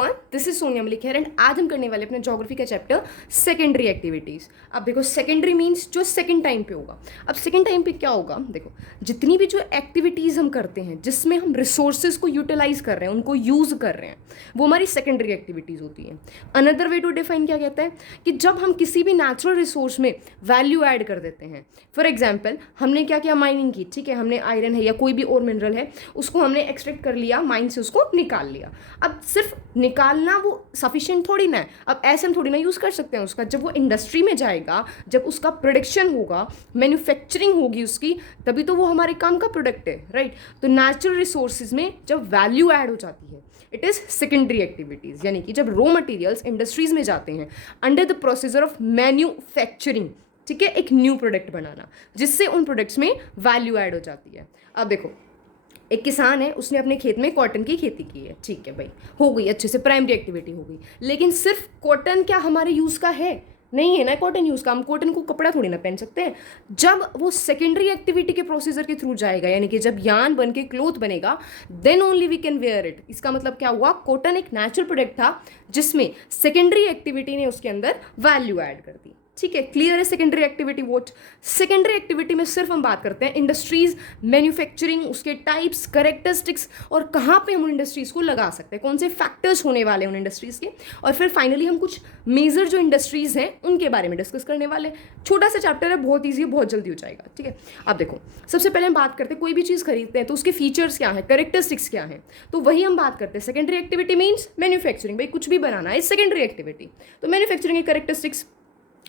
Everyone, this is Sonia Malik here and आज हम करने वाले अपने ज्योग्राफी का चैप्टर सेकेंडरी एक्टिविटीज़। अब देखो सेकेंडरी मीन्स जो सेकेंड टाइम पे होगा। अब सेकेंड टाइम पे क्या होगा, देखो जितनी भी जो एक्टिविटीज़ हम करते हैं जिसमें हम रिसोर्सेज को यूटिलाइज कर रहे हैं, उनको यूज़ कर रहे हैं, वो हमारी सेकेंडरी एक्टिविटीज़ होती हैं। अनदर वे टू डिफाइन क्या कहता है कि जब हम किसी भी नेचुरल रिसोर्स में वैल्यू ऐड कर देते हैं। फॉर एग्जाम्पल हमने क्या किया, माइनिंग की, ठीक है, हमने आयरन है या कोई भी और मिनरल है उसको हमने एक्सट्रैक्ट कर लिया, माइन से उसको निकाल लिया। अब सिर्फ निकालना वो सफिशिएंट थोड़ी ना है, अब ऐसे हम थोड़ी ना यूज़ कर सकते हैं उसका। जब वो इंडस्ट्री में जाएगा, जब उसका प्रोडक्शन होगा, मैन्युफैक्चरिंग होगी उसकी, तभी तो वो हमारे काम का प्रोडक्ट है, राइट। तो नेचुरल रिसोर्सेज में जब वैल्यू ऐड हो जाती है, इट इज़ सेकेंडरी एक्टिविटीज़, यानी कि जब रॉ मटेरियल्स इंडस्ट्रीज में जाते हैं under the procedure of manufacturing, ठीक है, एक न्यू प्रोडक्ट बनाना जिससे उन प्रोडक्ट्स में वैल्यू ऐड हो जाती है। अब देखो एक किसान है, उसने अपने खेत में कॉटन की खेती की है, ठीक है भाई, हो गई अच्छे से, प्राइमरी एक्टिविटी हो गई। लेकिन सिर्फ कॉटन क्या हमारे यूज़ का है? नहीं है ना कॉटन यूज़ का, हम कॉटन को कपड़ा थोड़ी ना पहन सकते हैं। जब वो सेकेंडरी एक्टिविटी के प्रोसीजर के थ्रू जाएगा, यानी कि जब यान बन के क्लोथ बनेगा, then only we can wear it. इसका मतलब क्या हुआ, कॉटन एक नेचुरल प्रोडक्ट था जिसमें सेकेंडरी एक्टिविटी ने उसके अंदर वैल्यू ऐड कर दी, ठीक है। क्लियर है secondary activity what? Secondary activity में सिर्फ हम बात करते हैं इंडस्ट्रीज, मैन्युफैक्चरिंग, उसके टाइप्स, कैरेक्टरिस्टिक्स और कहाँ पे हम उन इंडस्ट्रीज को लगा सकते हैं, कौन से फैक्टर्स होने वाले हैं उन इंडस्ट्रीज के, और फिर फाइनली हम कुछ मेजर जो इंडस्ट्रीज हैं उनके बारे में डिस्कस करने वाले हैं। छोटा सा चैप्टर है, बहुत ईजी है, बहुत जल्दी हो जाएगा, ठीक है। अब देखो सबसे पहले हम बात करते हैं, कोई भी चीज़ खरीदते हैं तो उसके फीचर्स क्या है, कैरेक्टरिस्टिक्स क्या है, तो वही हम बात करते हैं। सेकेंडरी एक्टिविटी मीन्स मैन्युफैक्चरिंग, भाई कुछ भी बनाना है सेकेंडरी एक्टिविटी, तो मैन्युफैक्चरिंग के कैरेक्टरिस्टिक्स।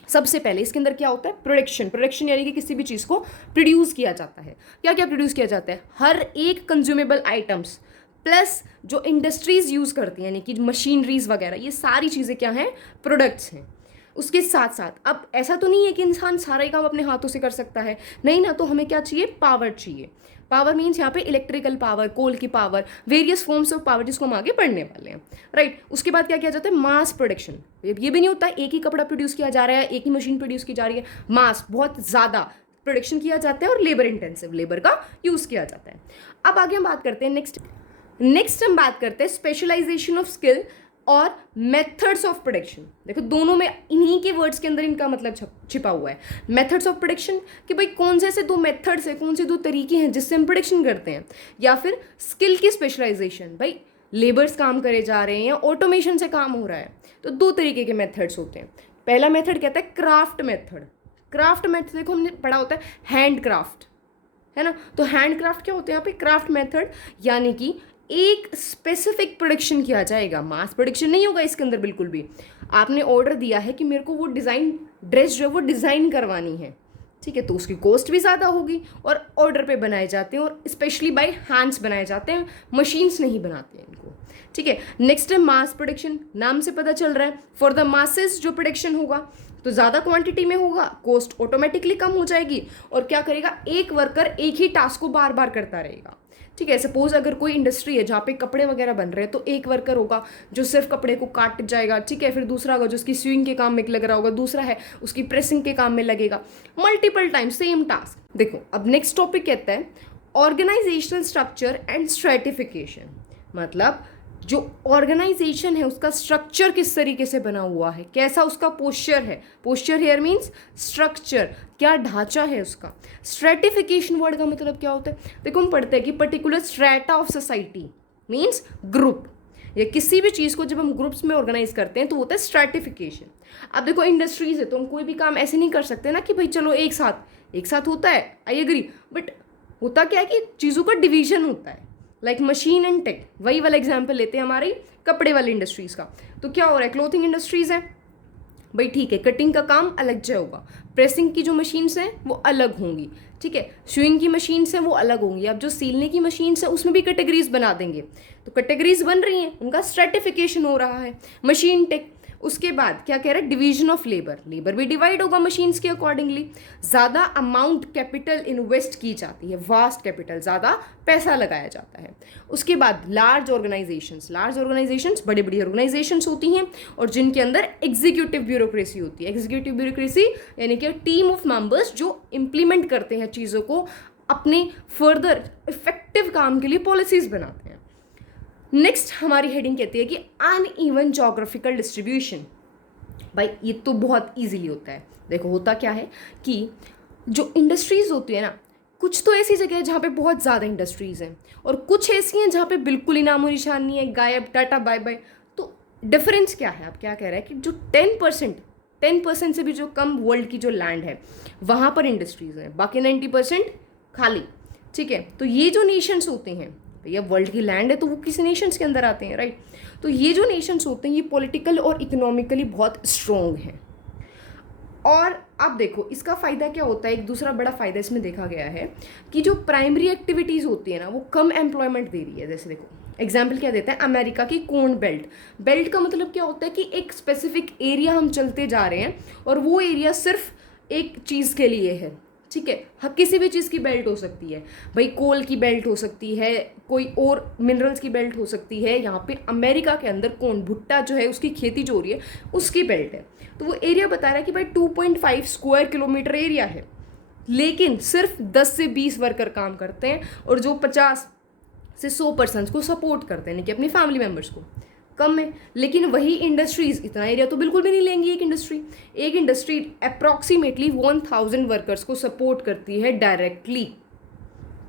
सबसे पहले इसके अंदर क्या होता है, प्रोडक्शन। प्रोडक्शन यानी कि किसी भी चीज़ को प्रोड्यूस किया जाता है। क्या क्या प्रोड्यूस किया जाता है? हर एक कंज्यूमेबल आइटम्स प्लस जो इंडस्ट्रीज यूज़ करती हैं, यानी कि मशीनरीज वगैरह, ये सारी चीज़ें क्या हैं, प्रोडक्ट्स हैं। उसके साथ साथ अब ऐसा तो नहीं है कि इंसान सारा ही काम अपने हाथों से कर सकता है, नहीं ना, तो हमें क्या चाहिए, पावर चाहिए। पावर मीन्स यहाँ पे इलेक्ट्रिकल पावर, कोल की power, various forms of power जिसको हम आगे पढ़ने वाले हैं, राइट। उसके बाद क्या किया जाता है, मास प्रोडक्शन। ये भी नहीं होता एक ही कपड़ा प्रोड्यूस किया जा रहा है, एक ही मशीन प्रोड्यूस की जा रही है, मास बहुत ज़्यादा प्रोडक्शन किया जाता है और लेबर इंटेंसिव, लेबर का यूज़ किया जाता है। अब आगे हम बात करते हैं नेक्स्ट हम बात करते हैं स्पेशलाइजेशन ऑफ स्किल और मेथड्स ऑफ प्रोडक्शन। देखो दोनों में इन्हीं के वर्ड्स के अंदर इनका मतलब छिपा हुआ है। मेथड्स ऑफ प्रोडक्शन कि भाई कौन से ऐसे दो मेथड्स हैं, कौन से दो तरीके हैं जिससे हम प्रोडक्शन करते हैं, या फिर स्किल की स्पेशलाइजेशन, भाई लेबर्स काम करे जा रहे हैं या ऑटोमेशन से काम हो रहा है, तो दो तरीके के मेथड्स होते हैं। पहला मेथड कहता है क्राफ्ट मेथड। क्राफ्ट मेथड देखो हमने पढ़ा होता है हैंड क्राफ्ट, है ना, तो हैंड क्राफ्ट क्या होता है यहाँ पे, क्राफ्ट मेथड, यानी कि एक स्पेसिफिक प्रोडक्शन किया जाएगा, मास प्रोडक्शन नहीं होगा इसके अंदर बिल्कुल भी। आपने ऑर्डर दिया है कि मेरे को वो डिज़ाइन ड्रेस जो है वो डिज़ाइन करवानी है, ठीक है, तो उसकी कॉस्ट भी ज़्यादा होगी और ऑर्डर पे बनाए जाते हैं और स्पेशली बाय हैंड्स बनाए जाते हैं, मशीन्स नहीं बनाते हैं इनको, ठीक है। नेक्स्ट है मास प्रोडक्शन। नाम से पता चल रहा है फॉर द मासेस जो प्रोडक्शन होगा तो ज़्यादा क्वांटिटी में होगा, कॉस्ट ऑटोमेटिकली कम हो जाएगी, और क्या करेगा, एक वर्कर एक ही टास्क को बार बार करता रहेगा, ठीक है। सपोज अगर कोई इंडस्ट्री है जहाँ पे कपड़े वगैरह बन रहे हैं तो एक वर्कर होगा जो सिर्फ कपड़े को काट जाएगा, ठीक है, फिर दूसरा होगा जो उसकी स्यूइंग के काम में लग रहा होगा, दूसरा है उसकी प्रेसिंग के काम में लगेगा, मल्टीपल टाइम सेम टास्क। देखो अब नेक्स्ट टॉपिक कहता है ऑर्गेनाइजेशनल स्ट्रक्चर एंड स्ट्रेटिफिकेशन। मतलब जो ऑर्गेनाइजेशन है उसका स्ट्रक्चर किस तरीके से बना हुआ है, कैसा उसका पोस्चर है, पोस्चर हेयर मीन्स स्ट्रक्चर, क्या ढांचा है उसका। स्ट्रेटिफिकेशन वर्ड का मतलब क्या होता है, देखो हम पढ़ते हैं कि particular strata of society means group, या किसी भी चीज़ को जब हम ग्रुप्स में ऑर्गेनाइज करते हैं तो होता है स्ट्रेटिफिकेशन। अब देखो इंडस्ट्रीज है तो हम कोई भी काम ऐसे नहीं कर सकते ना कि भाई चलो एक साथ होता है, आई एग्री, बट होता क्या है कि चीज़ों का डिवीजन होता है, लाइक मशीन एंड टेक। वही वाला एग्जाम्पल लेते हैं हमारी कपड़े वाली इंडस्ट्रीज़ का, तो क्या हो रहा है, क्लोथिंग इंडस्ट्रीज़ है, भाई ठीक है, कटिंग का काम अलग से होगा, प्रेसिंग की जो मशीन्स हैं वो अलग होंगी, ठीक है, स्यूइंग की मशीन्स हैं वो अलग होंगी, अब जो सीलने की मशीन्स हैं उसमें भी कैटेगरीज बना देंगे, तो कैटेगरीज बन रही हैं, उनका स्ट्रेटिफिकेशन हो रहा है, मशीन टेक। उसके बाद क्या कह रहा है, डिवीजन ऑफ लेबर, लेबर भी डिवाइड होगा मशीन्स के अकॉर्डिंगली, ज़्यादा अमाउंट कैपिटल इन्वेस्ट की जाती है, वास्ट कैपिटल, ज़्यादा पैसा लगाया जाता है। उसके बाद लार्ज ऑर्गेनाइजेशंस बड़ी बड़ी ऑर्गेनाइजेशंस होती हैं और जिनके अंदर एग्जीक्यूटिव ब्यूरोक्रेसी होती है। एग्जीक्यूटिव ब्यूरोक्रेसी यानी कि टीम ऑफ मेंबर्स जो इम्प्लीमेंट करते हैं चीज़ों को, अपने फर्दर इफेक्टिव काम के लिए पॉलिसीज बनाते हैं। नेक्स्ट हमारी हेडिंग कहती है कि अनइवन जोग्राफिकल डिस्ट्रीब्यूशन। भाई ये तो बहुत इजीली होता है। देखो होता क्या है कि जो इंडस्ट्रीज़ होती है ना, कुछ तो ऐसी जगह है जहाँ पे बहुत ज़्यादा इंडस्ट्रीज़ हैं और कुछ ऐसी हैं जहाँ पे बिल्कुल ही नामो निशान नहीं है, गायब, टाटा बाय बाय। तो डिफरेंस क्या है? आप क्या कह रहे हैं कि जो 10% से भी जो कम वर्ल्ड की जो लैंड है वहाँ पर इंडस्ट्रीज़ हैं, बाकी 90% खाली। ठीक है, तो ये जो नेशंस होते हैं, भैया वर्ल्ड की लैंड है तो वो किसी नेशंस के अंदर आते हैं, राइट। तो ये जो नेशंस होते हैं ये पॉलिटिकल और इकोनॉमिकली बहुत स्ट्रॉन्ग हैं। और अब देखो इसका फ़ायदा क्या होता है, एक दूसरा बड़ा फ़ायदा इसमें देखा गया है कि जो प्राइमरी एक्टिविटीज़ होती है ना वो कम एम्प्लॉयमेंट दे रही है। जैसे देखो एग्जाम्पल क्या देता है, अमेरिका की कोर्न बेल्ट। बेल्ट का मतलब क्या होता है कि एक स्पेसिफिक एरिया हम चलते जा रहे हैं और वो एरिया सिर्फ एक चीज़ के लिए है। ठीक है, हाँ किसी भी चीज़ की बेल्ट हो सकती है, भाई कोल की बेल्ट हो सकती है, कोई और मिनरल्स की बेल्ट हो सकती है। यहाँ पे अमेरिका के अंदर कौन भुट्टा जो है उसकी खेती जो हो रही है उसकी बेल्ट है। तो वो एरिया बता रहा है कि भाई 2.5 स्क्वायर किलोमीटर एरिया है, लेकिन सिर्फ 10 से 20 वर्कर काम करते हैं और जो 50 से 100 पर्सनस को सपोर्ट करते हैं, यानी कि अपनी फैमिली मेम्बर्स को, कम है। लेकिन वही इंडस्ट्रीज इतना एरिया तो बिल्कुल भी नहीं लेंगी। एक इंडस्ट्री अप्रॉक्सीमेटली 1000 वर्कर्स को सपोर्ट करती है डायरेक्टली।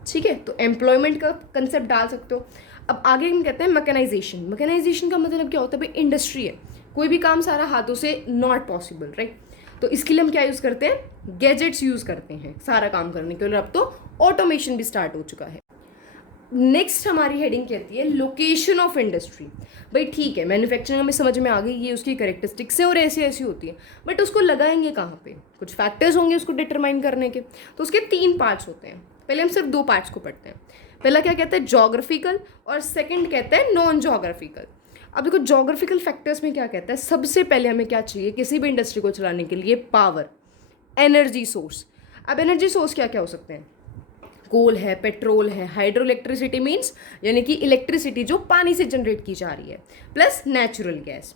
ठीक है, तो एम्प्लॉयमेंट का कंसेप्ट डाल सकते हो। अब आगे हम कहते हैं मैकेनाइजेशन का मतलब क्या होता है, भाई इंडस्ट्री है, कोई भी काम सारा हाथों से नॉट पॉसिबल, राइट। तो इसके लिए हम क्या यूज़ करते हैं, गैजेट्स यूज़ करते हैं सारा काम करने के लिए। अब तो ऑटोमेशन भी स्टार्ट हो चुका है। नेक्स्ट हमारी हेडिंग कहती है लोकेशन ऑफ इंडस्ट्री। भाई ठीक है, मैन्युफैक्चरिंग हमें समझ में आ गई, ये उसकी करेक्टरिस्टिक्स हैं और ऐसी ऐसी होती है, बट उसको लगाएंगे कहाँ पे, कुछ फैक्टर्स होंगे उसको डिटरमाइन करने के। तो उसके 3 पार्ट्स होते हैं। पहले हम सिर्फ 2 पार्ट्स को पढ़ते हैं। पहला क्या कहता है, जोग्राफिकल, और सेकेंड कहता है नॉन जोग्राफिकल। अब देखो जोग्राफिकल फैक्टर्स में क्या कहता है, सबसे पहले हमें क्या चाहिए किसी भी इंडस्ट्री को चलाने के लिए, पावर, एनर्जी सोर्स। अब एनर्जी सोर्स क्या क्या हो सकते हैं, कोल है, पेट्रोल है, हाइड्रो इलेक्ट्रिसिटी मीन्स यानी कि इलेक्ट्रिसिटी जो पानी से जनरेट की जा रही है, प्लस नेचुरल गैस।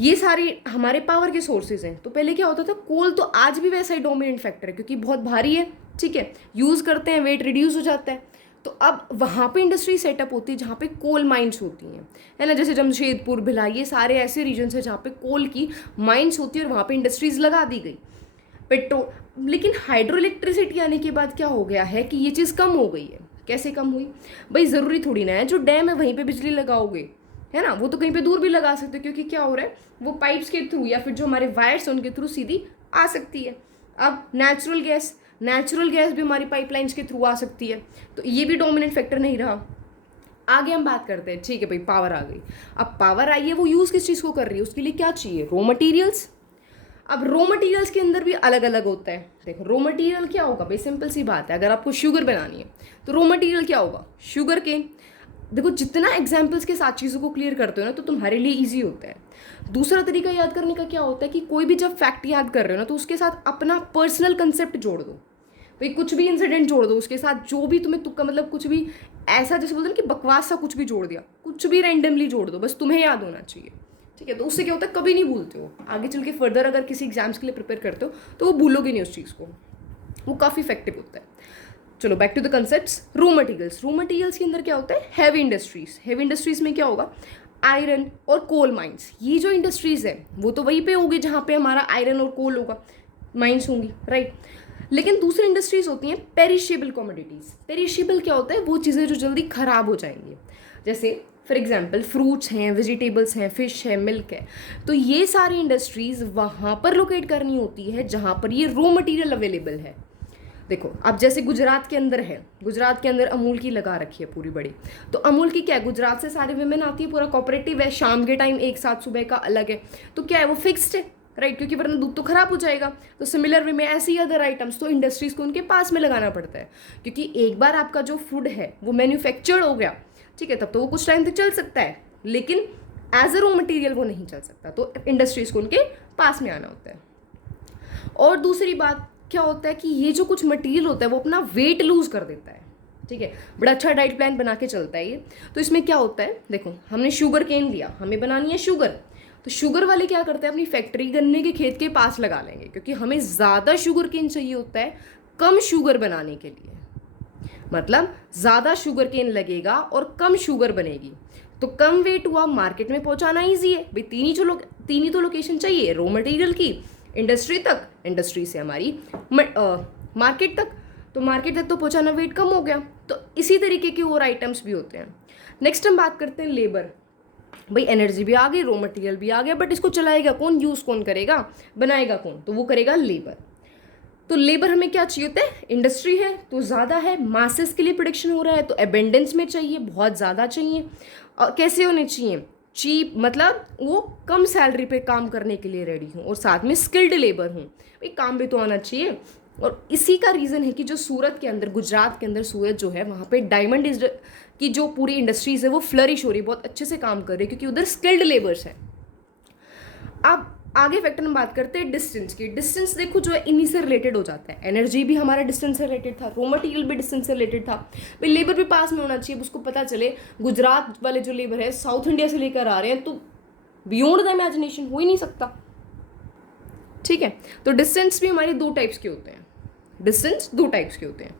ये सारे हमारे पावर के सोर्सेज हैं। तो पहले क्या होता था, कोल तो आज भी वैसा ही डोमिनेंट फैक्टर है क्योंकि बहुत भारी है। ठीक है, यूज़ करते हैं, वेट रिड्यूस हो जाता है। तो अब वहाँ पे इंडस्ट्री सेटअप होती है जहाँ पे कोल माइंस होती हैं, है ना। जैसे जमशेदपुर, भिलाई, ये सारे ऐसे रीजन्स हैं जहाँ पे कोल की माइंस होती है और वहाँ पे इंडस्ट्रीज लगा दी गई। पेट्रोल, लेकिन हाइड्रो इलेक्ट्रिसिटी आने के बाद क्या हो गया है कि ये चीज़ कम हो गई है। कैसे कम हुई, भाई ज़रूरी थोड़ी ना है जो डैम है वहीं पे बिजली लगाओगे, है ना। वो तो कहीं पे दूर भी लगा सकते हो क्योंकि क्या हो रहा है, वो पाइप्स के थ्रू या फिर जो हमारे वायर्स हैं उनके थ्रू सीधी आ सकती है। अब नेचुरल गैस भी हमारी पाइपलाइंस के थ्रू आ सकती है। तो ये भी डोमिनेंट फैक्टर नहीं रहा। आगे हम बात करते हैं, ठीक है भाई पावर आ गई। अब पावर आई है, वो यूज़ किस चीज़ को कर रही है, उसके लिए क्या चाहिए, रॉ मटीरियल्स। अब रॉ मटेरियल्स के अंदर भी अलग अलग होता है। देखो रॉ मटेरियल क्या होगा, भाई सिंपल सी बात है, अगर आपको शुगर बनानी है तो रॉ मटेरियल क्या होगा, शुगर केन। देखो जितना एग्जाम्पल्स के साथ चीज़ों को क्लियर करते हो ना तो तुम्हारे लिए ईजी होता है। दूसरा तरीका याद करने का क्या होता है कि कोई भी जब फैक्ट याद कर रहे हो ना तो उसके साथ अपना पर्सनल कंसेप्ट जोड़ दो। भाई कुछ भी इंसिडेंट जोड़ दो उसके साथ, जो भी तुम्हें तुक्का, मतलब कुछ भी ऐसा जैसे बोलते हैं कि बकवास सा कुछ भी जोड़ दिया, कुछ भी रैंडमली जोड़ दो, बस तुम्हें याद होना चाहिए। ठीक है, तो उससे क्या होता है, कभी नहीं भूलते हो। आगे चल के फर्दर अगर किसी एग्जाम्स के लिए प्रिपेयर करते हो तो वो भूलोगे नहीं उस चीज़ को, वो काफ़ी इफेक्टिव होता है। चलो back to the concepts. Raw materials के अंदर क्या होता है, हैवी इंडस्ट्रीज में क्या होगा, आयरन और कोल माइंस। ये जो इंडस्ट्रीज है वो तो वहीं पे होगी जहाँ पे हमारा आयरन और कोल होगा, माइंस होंगी, राइट। लेकिन दूसरी इंडस्ट्रीज होती हैं पेरिशेबल कमोडिटीज़। पेरिशेबल क्या होता है, वो चीज़ें जो जल्दी ख़राब हो जाएंगी, जैसे फॉर एग्जाम्पल फ्रूट्स हैं, वेजिटेबल्स हैं, फिश है, मिल्क है। तो ये सारी इंडस्ट्रीज़ वहाँ पर लोकेट करनी होती है जहाँ पर ये रॉ मटेरियल अवेलेबल है। देखो अब जैसे गुजरात के अंदर है, गुजरात के अंदर अमूल की लगा रखी है पूरी बड़ी। तो अमूल की क्या है, गुजरात से सारी विमेन आती है, पूरा कोऑपरेटिव है, शाम के टाइम एक साथ, सुबह का अलग है। तो क्या है, वो फिक्स्ड है, राइट, क्योंकि वरना दूध तो खराब हो जाएगा। तो सिमिलर वे में ऐसे ही अदर आइटम्स तो इंडस्ट्रीज़ को उनके पास में लगाना पड़ता है, क्योंकि एक बार आपका जो फूड है वो मैन्युफैक्चर्ड हो गया, ठीक है, तब तो वो कुछ टाइम तक चल सकता है, लेकिन एज अ रॉ मटेरियल वो नहीं चल सकता। तो इंडस्ट्रीज़ को उनके पास में आना होता है। और दूसरी बात क्या होता है कि ये जो कुछ मटेरियल होता है वो अपना वेट लूज कर देता है। ठीक है, बड़ा अच्छा डाइट प्लान बना के चलता है ये। तो इसमें क्या होता है, देखो हमने शुगर केन लिया, हमें बनानी है शुगर, तो शुगर वाले क्या करते हैं, अपनी फैक्ट्री गन्ने के खेत के पास लगा लेंगे, क्योंकि हमें ज़्यादा शुगर केन चाहिए होता है कम शुगर बनाने के लिए। मतलब ज़्यादा शुगर केन लगेगा और कम शुगर बनेगी। तो कम वेट हुआ, मार्केट में पहुंचाना ईजी है भाई, तीन ही तो लोकेशन चाहिए, रॉ मटेरियल की, इंडस्ट्री तक, इंडस्ट्री से हमारी मार्केट तक, तो मार्केट तक तो पहुंचाना वेट कम हो गया। तो इसी तरीके के और आइटम्स भी होते हैं। नेक्स्ट हम बात करते हैं लेबर। भाई एनर्जी भी आ गई, रॉ मटेरियल भी आ गया, बट इसको चलाएगा कौन, यूज़ कौन करेगा, बनाएगा कौन, तो वो करेगा लेबर। तो लेबर हमें क्या चाहिए होता है, इंडस्ट्री है तो ज़्यादा है, मासेस के लिए प्रोडक्शन हो रहा है तो एबेंडेंस में चाहिए, बहुत ज़्यादा चाहिए। और कैसे होने चाहिए, चीप, मतलब वो कम सैलरी पे काम करने के लिए रेडी हूँ, और साथ में स्किल्ड लेबर हूँ, भाई काम भी तो आना चाहिए। और इसी का रीज़न है कि जो सूरत के अंदर, गुजरात के अंदर सूरत जो है, वहाँ पे डायमंड की जो पूरी इंडस्ट्रीज है वो फ्लरिश हो रही है, बहुत अच्छे से काम कर रही है, क्योंकि उधर स्किल्ड लेबर्स हैं। अब आगे फैक्टर हम बात करते हैं डिस्टेंस की। डिस्टेंस देखो जो है इन्हीं से रिलेटेड हो जाता है, एनर्जी भी हमारा डिस्टेंस से रिलेटेड था, रॉ मटेरियल भी डिस्टेंस से रिलेटेड था, भाई लेबर भी पास में होना चाहिए, उसको पता चले गुजरात वाले जो लेबर है साउथ इंडिया से लेकर आ रहे हैं, तो बियॉन्ड द इमेजिनेशन हो ही नहीं सकता। ठीक है, तो डिस्टेंस भी हमारे दो टाइप्स के होते हैं, डिस्टेंस दो टाइप्स के होते हैं।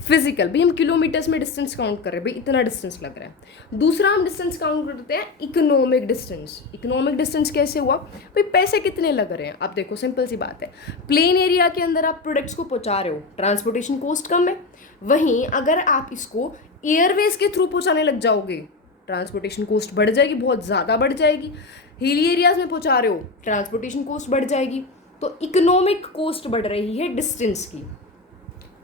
फिजिकल, भाई हम किलोमीटर्स में डिस्टेंस काउंट कर रहे हैं, भाई इतना डिस्टेंस लग रहा है। दूसरा हम डिस्टेंस काउंट करते हैं इकोनॉमिक डिस्टेंस। इकोनॉमिक डिस्टेंस कैसे हुआ, भाई पैसे कितने लग रहे हैं। अब देखो सिंपल सी बात है, प्लेन एरिया के अंदर आप प्रोडक्ट्स को पहुंचा रहे हो, ट्रांसपोर्टेशन कॉस्ट कम है। वहीं अगर आप इसको एयरवेज के थ्रू पहुंचाने लग जाओगे, ट्रांसपोर्टेशन कॉस्ट बढ़ जाएगी, बहुत ज़्यादा बढ़ जाएगी। हिली एरियाज में पहुंचा रहे हो, ट्रांसपोर्टेशन कॉस्ट बढ़ जाएगी। तो इकोनॉमिक कॉस्ट बढ़ रही है डिस्टेंस की।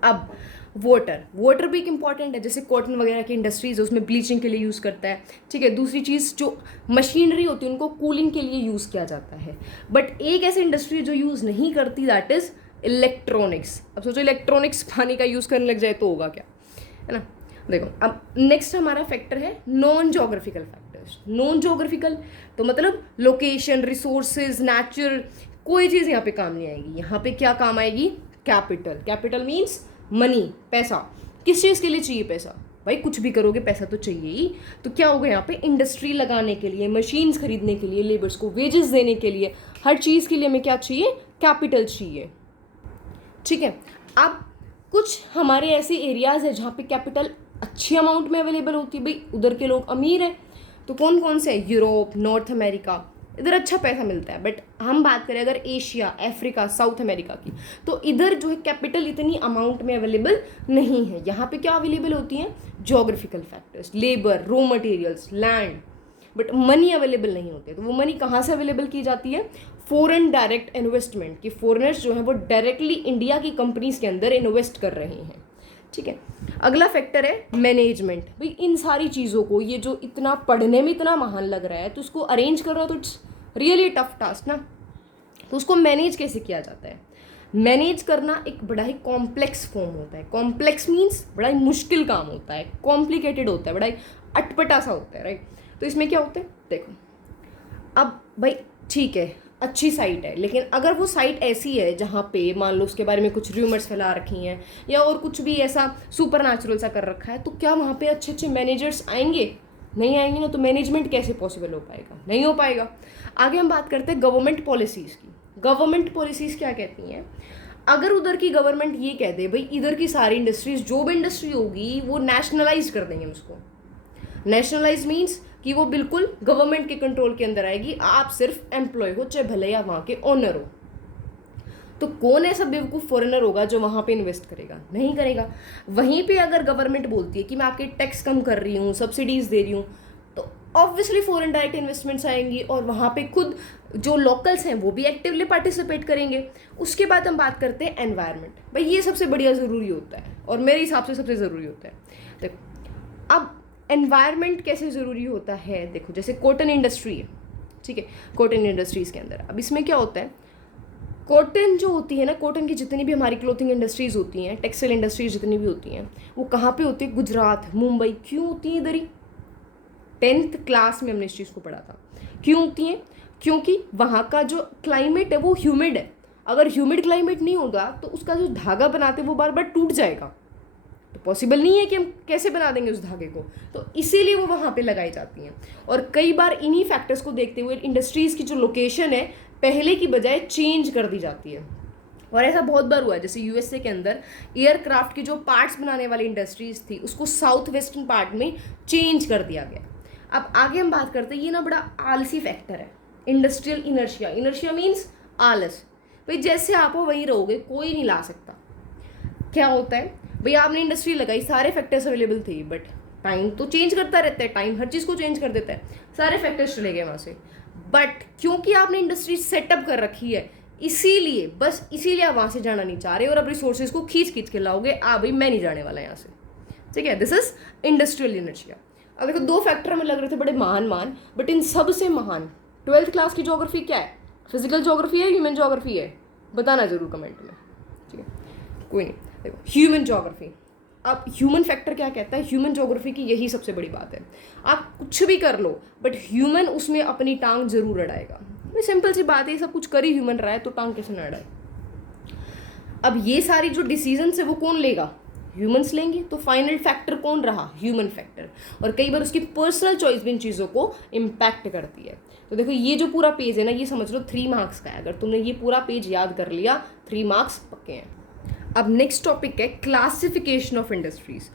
अब वाटर भी एक इंपॉर्टेंट है, जैसे कॉटन वगैरह की इंडस्ट्रीज है उसमें ब्लीचिंग के लिए यूज़ करता है। ठीक है, दूसरी चीज़ जो मशीनरी होती है उनको कूलिंग के लिए यूज़ किया जाता है। बट एक ऐसी इंडस्ट्री जो यूज़ नहीं करती, दैट इज़ इलेक्ट्रॉनिक्स। अब सोचो इलेक्ट्रॉनिक्स पानी का यूज़ करने लग जाए तो होगा क्या, है ना। देखो अब नेक्स्ट हमारा फैक्टर है non geographical factors. Non geographical तो मतलब लोकेशन, रिसोर्सेज, नेचर, कोई चीज़ यहाँ पे काम नहीं आएगी। यहाँ पे क्या काम आएगी, कैपिटल। कैपिटल मीन्स मनी, पैसा। किस चीज़ के लिए चाहिए पैसा, भाई कुछ भी करोगे पैसा तो चाहिए ही। तो क्या होगा यहाँ पे, इंडस्ट्री लगाने के लिए, मशीन्स खरीदने के लिए, लेबर्स को वेजेस देने के लिए, हर चीज़ के लिए हमें क्या चाहिए, कैपिटल चाहिए। ठीक है, अब कुछ हमारे ऐसे एरियाज़ है जहाँ पे कैपिटल अच्छी अमाउंट में अवेलेबल होती है, भाई उधर के लोग अमीर हैं। तो कौन कौन से, यूरोप, नॉर्थ अमेरिका, इधर अच्छा पैसा मिलता है। बट हम बात करें अगर एशिया, अफ्रीका, साउथ अमेरिका की, तो इधर जो है कैपिटल इतनी अमाउंट में अवेलेबल नहीं है। यहाँ पे क्या अवेलेबल होती हैं, geographical factors, labour, raw materials, land, but money available नहीं होते। तो वो मनी कहाँ से अवेलेबल की जाती है, फॉरेन डायरेक्ट इन्वेस्टमेंट, कि फॉरेनर्स जो हैं वो डायरेक्टली इंडिया की कंपनीज के अंदर इन्वेस्ट कर रहे हैं। ठीक है, अगला फैक्टर है मैनेजमेंट। भाई इन सारी चीज़ों को, ये जो इतना पढ़ने में इतना महान लग रहा है, तो उसको अरेंज करना तो इट्स रियली टफ टास्क ना। तो उसको मैनेज कैसे किया जाता है, मैनेज करना एक बड़ा ही कॉम्प्लेक्स फॉर्म होता है। कॉम्प्लेक्स मीन्स बड़ा ही मुश्किल काम होता है, कॉम्प्लिकेटेड होता है, बड़ा ही अटपटा सा होता है, राइट। तो इसमें क्या होता है, देखो अब भाई ठीक है अच्छी साइट है, लेकिन अगर वो साइट ऐसी है जहाँ पे मान लो उसके बारे में कुछ र्यूमर्स फैला रखी हैं या और कुछ भी ऐसा सुपर नेचुरल सा कर रखा है, तो क्या वहाँ पे अच्छे अच्छे मैनेजर्स आएंगे, नहीं आएंगे ना। तो मैनेजमेंट कैसे पॉसिबल हो पाएगा, नहीं हो पाएगा। आगे हम बात करते हैं गवर्नमेंट पॉलिसीज़ की। गवर्नमेंट पॉलिसीज़ क्या कहती हैं, अगर उधर की गवर्नमेंट ये कह दे भाई इधर की सारी इंडस्ट्रीज, जो भी इंडस्ट्री होगी वो नेशनलाइज कर देंगे उसको। नेशनलाइज मीन्स कि वो बिल्कुल गवर्नमेंट के कंट्रोल के अंदर आएगी, आप सिर्फ एम्प्लॉय हो, चाहे भले या वहाँ के ओनर हो। तो कौन ऐसा बेवकूफ़ फॉरेनर होगा जो वहाँ पे इन्वेस्ट करेगा, नहीं करेगा। वहीं पे अगर गवर्नमेंट बोलती है कि मैं आपके टैक्स कम कर रही हूँ, सब्सिडीज़ दे रही हूँ, तो ऑब्वियसली फॉरेन डायरेक्ट इन्वेस्टमेंट्स आएंगी और वहाँ पे खुद जो लोकल्स हैं वो भी एक्टिवली पार्टिसिपेट करेंगे। उसके बाद हम बात करते हैं एनवायरनमेंट। भाई ये सबसे बढ़िया ज़रूरी होता है और मेरे हिसाब से सबसे ज़रूरी होता है। देखो अब एनवायरनमेंट कैसे ज़रूरी होता है, देखो जैसे कॉटन इंडस्ट्री है, ठीक है, कॉटन इंडस्ट्रीज़ के अंदर अब इसमें क्या होता है, कॉटन जो होती है ना, कॉटन की जितनी भी हमारी क्लोथिंग इंडस्ट्रीज़ होती हैं, टेक्सटाइल इंडस्ट्रीज जितनी भी होती हैं, वो कहाँ पे होती है, गुजरात, मुंबई। क्यों होती है इधर ही, 10th क्लास में हमने इस चीज़ को पढ़ा था। क्यों होती हैं, क्योंकि वहाँ का जो क्लाइमेट है वो ह्यूमिड है। अगर ह्यूमिड क्लाइमेट नहीं होगा तो उसका जो धागा बनाते हैं वो बार बार टूट जाएगा, तो पॉसिबल नहीं है कि हम कैसे बना देंगे उस धागे को, तो इसीलिए वो वहाँ पे लगाई जाती हैं। और कई बार इन्हीं फैक्टर्स को देखते हुए इंडस्ट्रीज़ की जो लोकेशन है पहले की बजाय चेंज कर दी जाती है। और ऐसा बहुत बार हुआ है, जैसे यूएसए के अंदर एयरक्राफ्ट की जो पार्ट्स बनाने वाली इंडस्ट्रीज़ थी उसको साउथ वेस्टर्न पार्ट में चेंज कर दिया गया। अब आगे हम बात करते हैं, ये ना बड़ा आलसी फैक्टर है, इंडस्ट्रियल इनर्शिया। इनर्शिया मीन्स आलस। भाई जैसे आप हो वहीं रहोगे, कोई नहीं ला सकता। क्या होता है भाई, आपने इंडस्ट्री लगाई, सारे फैक्टर्स अवेलेबल थे, बट टाइम तो चेंज करता रहता है, टाइम हर चीज़ को चेंज कर देता है, सारे फैक्टर्स चले गए वहाँ से। बट क्योंकि आपने इंडस्ट्री सेटअप कर रखी है, इसीलिए, बस इसीलिए आप वहाँ से जाना नहीं चाह रहे और अब रिसोर्सेज को खींच खींच के लाओगे, भाई मैं नहीं जाने वाला यहाँ से, ठीक है। This is industrial inertia. अब देखो दो फैक्टर हमें लग रहे थे बड़े महान, बट इन सबसे महान 12th क्लास की ज्योग्राफी क्या है? फिजिकल ज्योग्राफी है, ह्यूमन ज्योग्राफी है? बताना जरूर कमेंट में, ठीक है। कोई नहीं, देखो ह्यूमन ज्योग्राफी। अब ह्यूमन फैक्टर क्या कहता है? ह्यूमन ज्योग्राफी की यही सबसे बड़ी बात है, आप कुछ भी कर लो बट ह्यूमन उसमें अपनी टांग जरूर अड़ाएगा। सिंपल सी बात है, सब कुछ कर ही ह्यूमन रहा है तो टांग कैसे ना अड़ाए। अब ये सारी जो डिसीजन है वो कौन लेगा? ह्यूमंस लेंगे। तो फाइनल फैक्टर कौन रहा? Human factor. और कई बार उसकी पर्सनल चॉइस भी इन चीज़ों को इम्पैक्ट करती है। तो देखो ये जो पूरा पेज है ना, ये समझ लो 3 मार्क्स का है। अगर तुमने ये पूरा पेज याद कर लिया, 3 मार्क्स पक्के हैं। अब नेक्स्ट टॉपिक है classification of industries.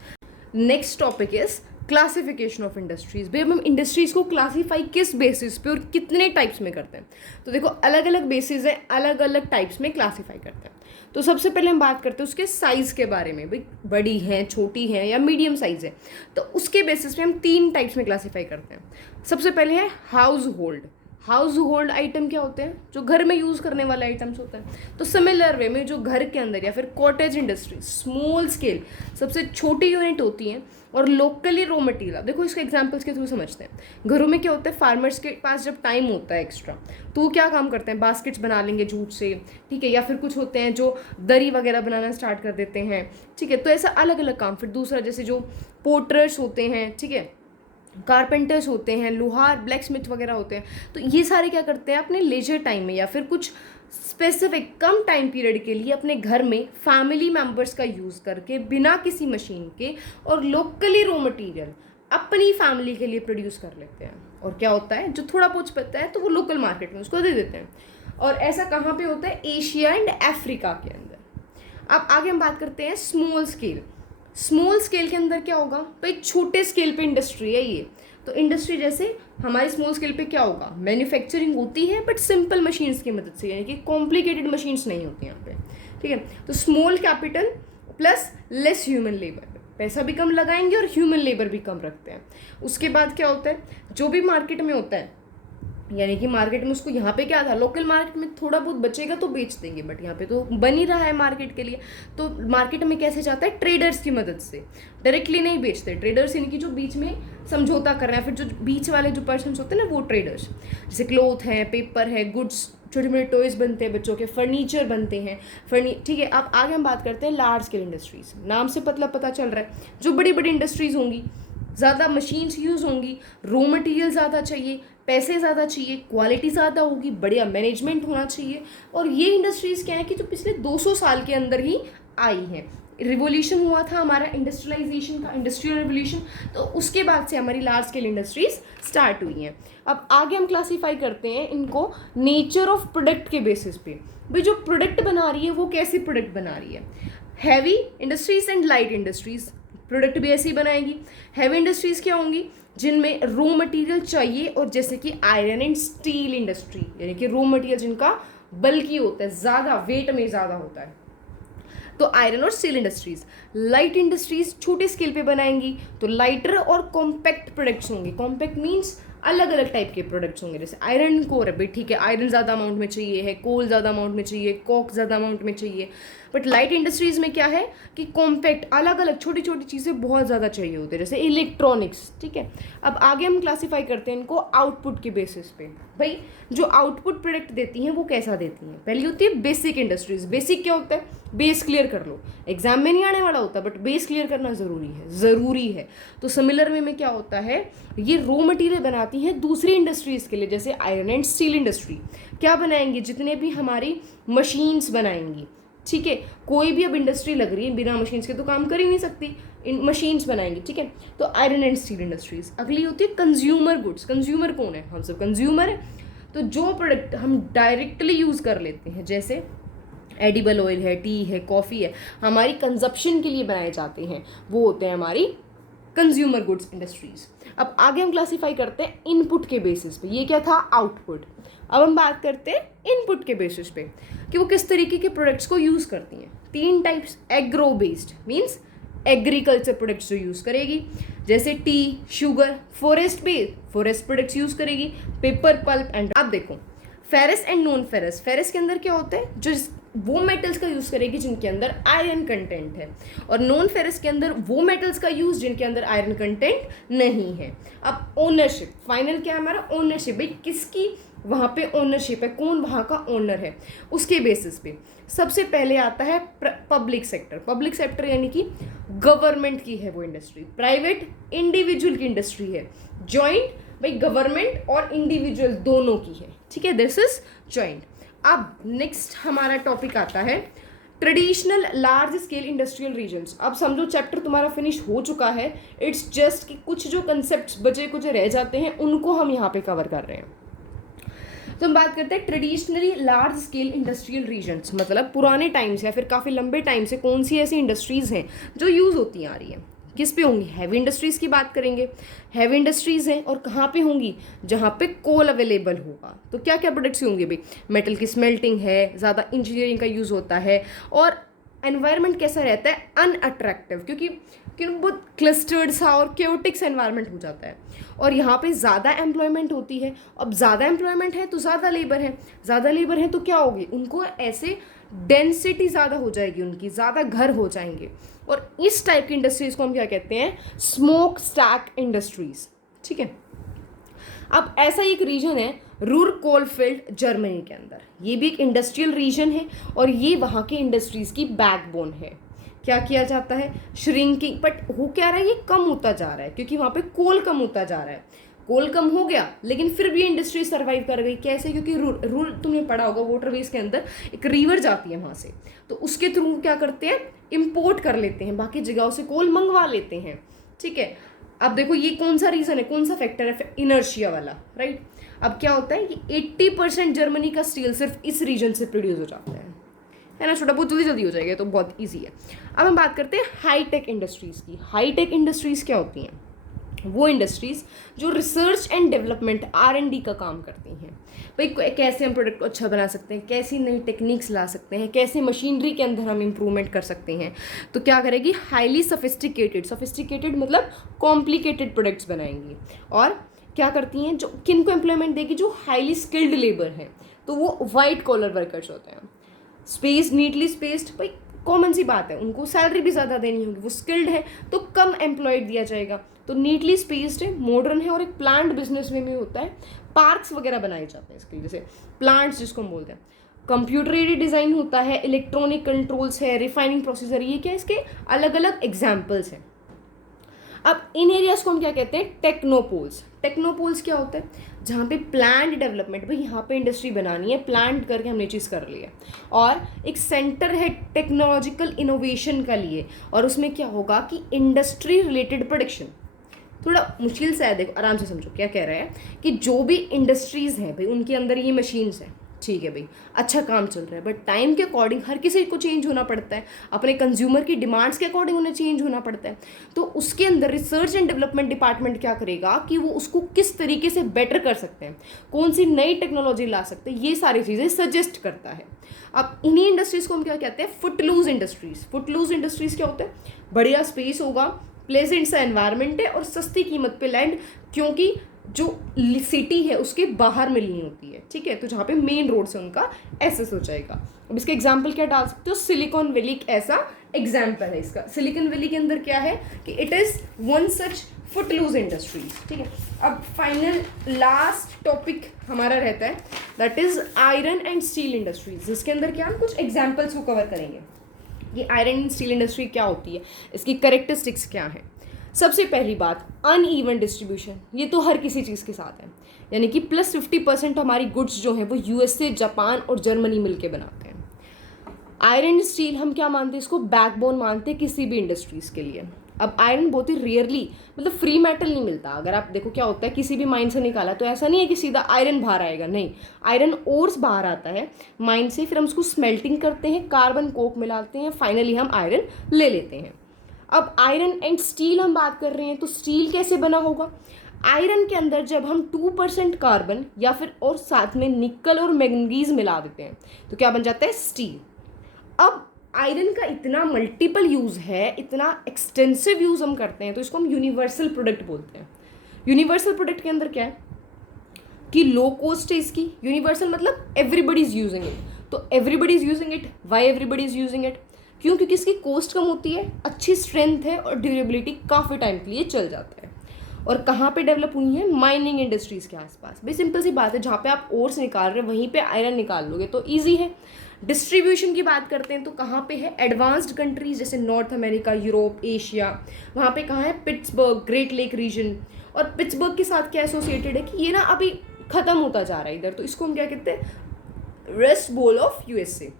Next topic is classification of industries. भाई हम इंडस्ट्रीज को क्लासीफाई किस बेसिस पे और कितने टाइप्स में करते हैं? तो देखो अलग अलग बेसिस है, अलग अलग टाइप्स में क्लासीफाई करते हैं। तो सबसे पहले हम बात करते हैं उसके साइज़ के बारे में, भाई बड़ी है, छोटी है या मीडियम साइज़ है। तो उसके बेसिस पे हम 3 टाइप्स में क्लासीफाई करते हैं। सबसे पहले है house hold. House hold item क्या होते हैं? जो घर में यूज़ करने वाले आइटम्स होते हैं। तो सिमिलर वे में जो घर के अंदर या फिर कॉटेज इंडस्ट्री, स्मॉल स्केल, सबसे छोटी यूनिट होती हैं और लोकली रॉ मटेरियल। अब देखो इसके एग्जांपल्स के थ्रू समझते हैं। घरों में क्या होता है, फार्मर्स के पास जब टाइम होता है एक्स्ट्रा, तो वो क्या काम करते हैं? बास्केट्स बना लेंगे जूट से, ठीक है, या फिर कुछ होते हैं जो दरी वगैरह बनाना स्टार्ट कर देते हैं, ठीक है। तो ऐसा अलग अलग काम। फिर दूसरा जैसे जो पोर्टर्स होते हैं, ठीक है, कारपेंटर्स होते हैं, लोहार, ब्लैक स्मिथ वगैरह होते हैं। तो ये सारे क्या करते हैं अपने लेजर टाइम में या फिर कुछ स्पेसिफिक कम टाइम पीरियड के लिए अपने घर में फैमिली मेम्बर्स का यूज़ करके बिना किसी मशीन के और लोकली रॉ मटेरियल अपनी फैमिली के लिए प्रोड्यूस कर लेते हैं। और क्या होता है, जो थोड़ा बहुत पता है तो वो लोकल मार्केट में उसको दे देते हैं। और ऐसा कहाँ पे होता है? एशिया एंड अफ्रीका के अंदर। अब आगे हम बात करते हैं स्मॉल स्केल। स्मॉल स्केल के अंदर क्या होगा? भाई छोटे स्केल पे इंडस्ट्री है ये। तो इंडस्ट्री जैसे हमारे स्मॉल स्केल पे क्या होगा? मैन्युफैक्चरिंग होती है बट सिंपल मशीन्स की मदद से, यानी कि कॉम्प्लिकेटेड मशीन्स नहीं होती यहाँ पे, ठीक है। तो small capital plus less human labour, पैसा भी कम लगाएंगे और ह्यूमन लेबर भी कम रखते हैं। उसके बाद क्या होता है, जो भी मार्केट में होता है, यानी कि मार्केट में उसको, यहाँ पे क्या था, लोकल मार्केट में थोड़ा बहुत बचेगा तो बेच देंगे, बट यहाँ पे तो बन ही रहा है मार्केट के लिए। तो मार्केट में कैसे जाता है? ट्रेडर्स की मदद से। डायरेक्टली नहीं बेचते ट्रेडर्स, यानी कि जो बीच में समझौता कर रहे हैं, फिर जो बीच वाले जो पर्सन होते हैं ना, वो ट्रेडर्स। जैसे क्लोथ है, पेपर है, गुड्स, छोटे मोटे टॉयज़ बनते हैं बच्चों के, फर्नीचर बनते हैं, ठीक है। अब आगे हम बात करते हैं लार्ज स्केल इंडस्ट्रीज़। नाम से पता चल रहा है, जो बड़ी बड़ी इंडस्ट्रीज़ होंगी, ज़्यादा मशीन्स यूज़ होंगी, रॉ मटेरियल ज़्यादा चाहिए, पैसे ज़्यादा चाहिए, क्वालिटी ज़्यादा होगी, बढ़िया मैनेजमेंट होना चाहिए। और ये इंडस्ट्रीज़ क्या है कि जो पिछले 200 साल के अंदर ही आई हैं। रिवोल्यूशन हुआ था हमारा इंडस्ट्रियलाइजेशन का, इंडस्ट्रियल रिवोल्यूशन, तो उसके बाद से हमारी लार्ज स्केल इंडस्ट्रीज़ स्टार्ट हुई हैं। अब आगे हम क्लासीफाई करते हैं इनको नेचर ऑफ प्रोडक्ट के बेसिस पे। भाई जो प्रोडक्ट बना रही है वो कैसे प्रोडक्ट बना रही है? Heavy industries and light industries product भी ऐसे ही बनाएगी। हैवी इंडस्ट्रीज़ क्या होंगी? जिनमें रॉ मटेरियल चाहिए, और जैसे कि आयरन एंड स्टील इंडस्ट्री, यानी कि रॉ मटेरियल जिनका बल्कि होता है, ज़्यादा वेट में ज़्यादा होता है, तो आयरन और स्टील इंडस्ट्रीज। लाइट इंडस्ट्रीज छोटे स्केल पे बनाएंगी, तो लाइटर और कॉम्पैक्ट प्रोडक्ट्स होंगे। कॉम्पैक्ट मीन्स अलग अलग टाइप के प्रोडक्ट्स होंगे। जैसे आयरन कोर है, भाई ठीक है, आयरन ज़्यादा अमाउंट में चाहिए है, कोल ज़्यादा अमाउंट में चाहिए, कॉक ज़्यादा अमाउंट में चाहिए। बट लाइट इंडस्ट्रीज़ में क्या है कि कॉम्पैक्ट, अलग अलग छोटी छोटी चीज़ें बहुत ज़्यादा चाहिए होते हैं, जैसे इलेक्ट्रॉनिक्स, ठीक है। अब आगे हम क्लासीफाई करते हैं इनको आउटपुट के बेसिस पे। भाई जो आउटपुट प्रोडक्ट देती हैं वो कैसा देती हैं? पहली होती है बेसिक इंडस्ट्रीज। बेसिक क्या होता है? बेस क्लियर कर लो, एग्जाम में नहीं आने वाला होता, बट बेस क्लियर करना ज़रूरी है। तो सिमिलर वे में क्या होता है, ये रॉ मटेरियल बनाती हैं दूसरी इंडस्ट्रीज़ के लिए, जैसे आयरन एंड स्टील इंडस्ट्री क्या बनाएंगी? जितने भी हमारी मशीन्स बनाएंगी, ठीक है। कोई भी अब इंडस्ट्री लग रही है, बिना मशीन्स के तो काम कर ही नहीं सकती, इन मशीन्स बनाएंगी, ठीक है। तो आयरन एंड स्टील इंडस्ट्रीज। अगली होती है कंज्यूमर गुड्स। कंज्यूमर कौन है? हम सब कंज्यूमर है। तो जो प्रोडक्ट हम डायरेक्टली यूज़ कर लेते हैं, जैसे एडिबल ऑयल है, टी है, कॉफ़ी है, हमारी कंजप्शन के लिए बनाए जाते हैं, वो होते हैं हमारी कंज्यूमर गुड्स इंडस्ट्रीज। अब आगे हम क्लासीफाई करते हैं इनपुट के बेसिस पे, ये क्या था आउटपुट। अब हम बात करते हैं इनपुट के बेसिस पे कि वो किस तरीके के प्रोडक्ट्स को यूज़ करती हैं। 3 types, agro based means agriculture products जो यूज़ करेगी, जैसे T, sugar, forest based forest products use करेगी, पेपर, पल्प एंड। अब देखो ferrous and non ferrous, ferrous के अंदर क्या होता है, जो वो मेटल्स का यूज़ करेगी जिनके अंदर आयरन कंटेंट है, और नॉन फेरस के अंदर वो मेटल्स का यूज़ जिनके अंदर आयरन कंटेंट नहीं है। अब ओनरशिप, फाइनल क्या है हमारा ओनरशिप, भाई किसकी वहाँ पे ओनरशिप है, कौन वहाँ का ओनर है, उसके बेसिस पे सबसे पहले आता है पब्लिक सेक्टर। पब्लिक सेक्टर यानी कि गवर्नमेंट की है वो इंडस्ट्री, प्राइवेट इंडिविजुअल की इंडस्ट्री है, जॉइंट भाई गवर्नमेंट और इंडिविजुअल दोनों की है, ठीक है, दिस इज जॉइंट। अब नेक्स्ट हमारा टॉपिक आता है traditional large scale industrial regions. अब समझो चैप्टर तुम्हारा फिनिश हो चुका है, इट्स जस्ट कि कुछ जो कंसेप्ट बचे कुछ रह जाते हैं उनको हम यहाँ पे कवर कर रहे हैं। तो हम बात करते हैं traditionally large scale industrial regions, मतलब पुराने टाइम से या फिर काफ़ी लंबे टाइम से कौन सी ऐसी इंडस्ट्रीज़ हैं जो यूज़ होती आ रही हैं, किस पे होंगी, हैवी इंडस्ट्रीज़ की बात करेंगे। हैवी इंडस्ट्रीज़ हैं और कहाँ पे होंगी, जहाँ पे कोल अवेलेबल होगा। तो क्या क्या प्रोडक्ट्स होंगे भाई, मेटल की स्मेल्टिंग है, ज़्यादा इंजीनियरिंग का यूज़ होता है, और एनवायरनमेंट कैसा रहता है अनअट्रैक्टिव, क्योंकि बहुत क्लस्टर्ड सा और क्योटिक सा एनवायरनमेंट हो जाता है, और यहाँ पे ज़्यादा एम्प्लॉयमेंट होती है। अब ज़्यादा एम्प्लॉयमेंट है तो ज़्यादा लेबर है, ज़्यादा लेबर है तो क्या होगी, उनको ऐसे डेंसिटी ज़्यादा हो जाएगी, उनकी ज़्यादा घर हो जाएंगे, और इस टाइप की इंडस्ट्रीज़ को हम क्या कहते हैं, स्मोक स्टैक इंडस्ट्रीज़, ठीक है। अब ऐसा एक रीजन है रूर कोलफील्ड जर्मनी के अंदर, ये भी एक इंडस्ट्रियल रीजन है और ये वहाँ के इंडस्ट्रीज़ की बैकबोन है। क्या किया जाता है, श्रिंकिंग, बट हो क्या रहा है, ये कम होता जा रहा है क्योंकि वहाँ पे कोल कम होता जा रहा है। कोल कम हो गया लेकिन फिर भी इंडस्ट्री सर्वाइव कर गई, कैसे, क्योंकि रूल तुमने पढ़ा होगा, वाटरवेज के अंदर एक रिवर जाती है वहाँ से, तो उसके थ्रू क्या करते हैं, इम्पोर्ट कर लेते हैं, बाकी जगहों से कोल मंगवा लेते हैं, ठीक है। अब देखो ये कौन सा रीज़न है, कौन सा फैक्टर है, इनर्शिया वाला, राइट। अब क्या होता है कि 80% जर्मनी का स्टील सिर्फ इस रीजन से प्रोड्यूस हो जाता है ना, छोटा बहुत जल्दी हो जाएगा, तो बहुत ईजी है। अब हम बात करते हैं हाईटेक इंडस्ट्रीज़ की। हाईटेक इंडस्ट्रीज़ क्या होती हैं, वो इंडस्ट्रीज़ जो रिसर्च एंड डेवलपमेंट R&D का काम करती हैं, भाई कैसे हम प्रोडक्ट को अच्छा बना सकते हैं, कैसी नई टेक्निक्स ला सकते हैं, कैसे मशीनरी के अंदर हम इम्प्रूवमेंट कर सकते हैं। तो क्या करेगी, हाईली सोफिस्टिकेटेड मतलब कॉम्प्लिकेटेड प्रोडक्ट्स बनाएंगी, और क्या करती हैं, जो किन को एम्प्लॉयमेंट देगी, जो हाईली स्किल्ड लेबर है, तो वो वाइट कॉलर वर्कर्स होते हैं। स्पेस नीटली स्पेस्ड, भाई कॉमन सी बात है, उनको सैलरी भी ज़्यादा देनी होगी, वो स्किल्ड है तो कम एम्प्लॉयड दिया जाएगा, तो नीटली स्पेस्ड है, मॉडर्न है, और एक प्लांट बिजनेस में होता है, पार्क्स वगैरह बनाए जाते हैं इसके लिए, जैसे प्लांट्स जिसको हम बोलते हैं। कंप्यूटर एडेड डिज़ाइन होता है, इलेक्ट्रॉनिक कंट्रोल्स है, रिफाइनिंग प्रोसीजर, ये क्या इसके अलग अलग एग्जाम्पल्स हैं। अब इन एरियाज को हम क्या कहते हैं, टेक्नोपोल्स। टेक्नोपोल्स क्या होता है, जहाँ पे प्लान्ड डेवलपमेंट, भाई यहाँ पे इंडस्ट्री बनानी है, प्लान करके हमने चीज़ कर ली है, और एक सेंटर है टेक्नोलॉजिकल इनोवेशन का लिए, और उसमें क्या होगा कि इंडस्ट्री रिलेटेड प्रोडक्शन। थोड़ा मुश्किल से है, देखो आराम से समझो क्या कह रहा है, कि जो भी इंडस्ट्रीज़ हैं भाई उनके अंदर ये मशीन्स हैं, ठीक है भाई, अच्छा काम चल रहा है, बट टाइम के अकॉर्डिंग हर किसी को चेंज होना पड़ता है, अपने कंज्यूमर की डिमांड्स के अकॉर्डिंग उन्हें चेंज होना पड़ता है। तो उसके अंदर रिसर्च एंड डेवलपमेंट डिपार्टमेंट क्या करेगा कि वो उसको किस तरीके से बेटर कर सकते हैं, कौन सी नई टेक्नोलॉजी ला सकते हैं, ये सारी चीज़ें सजेस्ट करता है। अब इन्हीं इंडस्ट्रीज़ को हम क्या कहते हैं, फुटलूज इंडस्ट्रीज़। फुटलूज इंडस्ट्रीज़ क्या होता है, बढ़िया स्पेस होगा, प्लेजेंट सा एनवायरनमेंट है, और सस्ती कीमत पे लैंड, क्योंकि जो सिटी है उसके बाहर मिलनी होती है, ठीक है, तो जहाँ पे मेन रोड से उनका एक्सेस हो जाएगा। अब इसके एग्जाम्पल क्या डाल सकते हो, सिलिकॉन वैली एक ऐसा एग्जाम्पल है इसका। सिलिकॉन वैली के अंदर क्या है कि it is one such footloose industries, ठीक है। अब फाइनल लास्ट टॉपिक हमारा रहता है, that is iron and steel industries, जिसके अंदर क्या हम कुछ एग्जाम्पल्स को कवर करेंगे। ये आयरन एंड स्टील इंडस्ट्री क्या होती है, इसकी करेक्टरिस्टिक्स क्या है। सबसे पहली बात, अनइवन डिस्ट्रीब्यूशन, ये तो हर किसी चीज़ के साथ है, यानी कि प्लस 50% हमारी गुड्स जो हैं वो USA, जापान और जर्मनी मिलके बनाते हैं। आयरन स्टील हम क्या मानते हैं, इसको बैकबोन मानते हैं किसी भी इंडस्ट्रीज़ के लिए। अब आयरन बहुत ही रेयरली, मतलब फ्री मेटल नहीं मिलता। अगर आप देखो क्या होता है, किसी भी माइन से निकाला तो ऐसा नहीं है कि सीधा आयरन बाहर आएगा, नहीं, आयरन ओर्स बाहर आता है माइन से, फिर हम उसको स्मेल्टिंग करते हैं, कार्बन कोक मिलाते हैं, फाइनली हम आयरन ले लेते हैं। अब आयरन एंड स्टील हम बात कर रहे हैं, तो स्टील कैसे बना होगा? आयरन के अंदर जब हम 2% कार्बन या फिर और साथ में निकल और मैग्नीज मिला देते हैं तो क्या बन जाता है? स्टील। अब आयरन का इतना मल्टीपल यूज़ है, इतना एक्सटेंसिव यूज़ हम करते हैं, तो इसको हम यूनिवर्सल प्रोडक्ट बोलते हैं। यूनिवर्सल प्रोडक्ट के अंदर क्या है कि लो कॉस्ट है इसकी। यूनिवर्सल मतलब एवरीबडी इज़ यूजिंग इट, तो everybody is using it. Y everybody is using it? क्यों? क्योंकि इसकी कॉस्ट कम होती है, अच्छी स्ट्रेंथ है और ड्यूरेबिलिटी काफ़ी टाइम के लिए चल जाता है। और कहाँ पे डेवलप हुई है? माइनिंग इंडस्ट्रीज़ के आसपास। भाई सिंपल सी बात है, जहाँ पे आप ओर्स निकाल रहे हैं वहीं पे आयरन निकाल लोगे तो ईजी है। डिस्ट्रीब्यूशन की बात करते हैं तो कहाँ पे है? एडवांस्ड कंट्रीज जैसे नॉर्थ अमेरिका, यूरोप, एशिया। वहाँ पे कहाँ है? Pittsburgh, great lake region. और पिट्सबर्ग के साथ क्या एसोसिएटेड है कि ये ना अभी ख़त्म होता जा रहा है इधर, तो इसको हम क्या कहते हैं? Waste bowl of USA.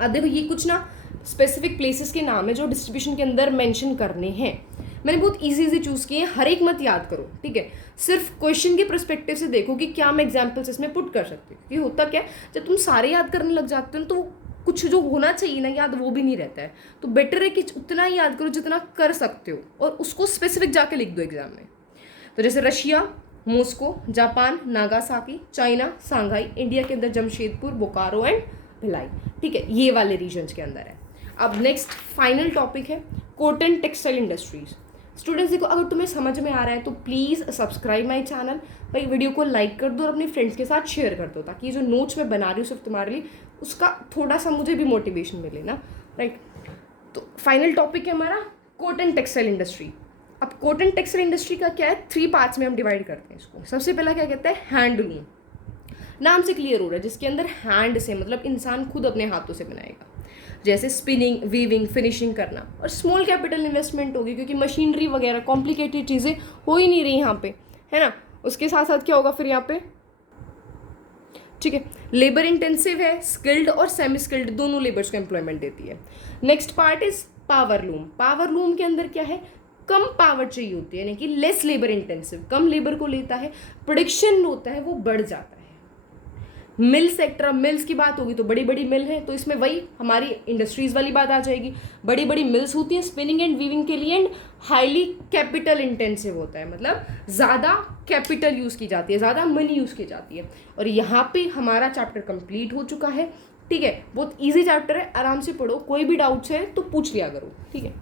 अब देखो ये कुछ ना स्पेसिफिक प्लेसेस के नाम है जो डिस्ट्रीब्यूशन के अंदर मेंशन करने हैं। मैंने बहुत इजी चूज़ किए हैं, हर एक मत याद करो, ठीक है? सिर्फ क्वेश्चन के पर्सपेक्टिव से देखो कि क्या मैं एग्जाम्पल्स इसमें पुट कर सकती हूँ। क्योंकि होता क्या है, जब तुम सारे याद करने लग जाते हो तो कुछ जो होना चाहिए ना याद, वो भी नहीं रहता है। तो बेटर है कि उतना ही याद करो जितना कर सकते हो और उसको स्पेसिफिक जाके लिख दो एग्जाम में। तो जैसे Russia, Moscow, Japan, Nagasaki, China, Shanghai, India के अंदर जमशेदपुर, बोकारो एंड भिलाई, ठीक है? ये वाले रीजन्स के अंदर है। अब नेक्स्ट फाइनल टॉपिक है कॉटन टेक्सटाइल इंडस्ट्रीज। स्टूडेंट्स देखो, अगर तुम्हें समझ में आ रहा है तो प्लीज़ सब्सक्राइब माई चैनल, भाई वीडियो को लाइक कर दो और अपने फ्रेंड्स के साथ शेयर कर दो, ताकि जो नोट्स मैं बना रही हूँ सिर्फ तुम्हारे लिए, उसका थोड़ा सा मुझे भी मोटिवेशन मिले ना, राइट? तो फाइनल टॉपिक है हमारा कॉटन टेक्सटाइल इंडस्ट्री। अब कॉटन टेक्सटाइल इंडस्ट्री का क्या है? 3 पार्ट्स में हम डिवाइड करते हैं इसको। सबसे पहला क्या कहते हैं? हैंडलूम। नाम से क्लियर हो रहा है, जिसके अंदर हैंड से मतलब इंसान खुद अपने हाथों से बनाएगा, जैसे स्पिनिंग, वीविंग, फिनिशिंग करना। और स्मॉल कैपिटल इन्वेस्टमेंट होगी क्योंकि मशीनरी वगैरह कॉम्प्लिकेटेड चीज़ें हो ही नहीं रही यहाँ पे, है ना? उसके साथ साथ क्या होगा फिर यहाँ पे, ठीक है? लेबर इंटेंसिव है, स्किल्ड और सेमी स्किल्ड दोनों लेबर्स को एम्प्लॉयमेंट देती है। Next part is power loom. Power loom के अंदर क्या है? कम पावर चाहिए होती है, यानी कि लेस लेबर इंटेंसिव, कम लेबर को लेता है, प्रोडक्शन होता है वो बढ़ जाता है। मिल सेक्टर, मिल्स की बात होगी तो बड़ी बड़ी मिल है, तो इसमें वही हमारी इंडस्ट्रीज वाली बात आ जाएगी। बड़ी बड़ी मिल्स होती हैं स्पिनिंग एंड वीविंग के लिए, एंड हाईली कैपिटल इंटेंसिव होता है, मतलब ज़्यादा कैपिटल यूज़ की जाती है, ज़्यादा मनी यूज़ की जाती है। और यहाँ पे हमारा चैप्टर कंप्लीट हो चुका है, ठीक है? बहुत ईजी चैप्टर है, आराम से पढ़ो, कोई भी डाउट्स है तो पूछ लिया करो, ठीक है?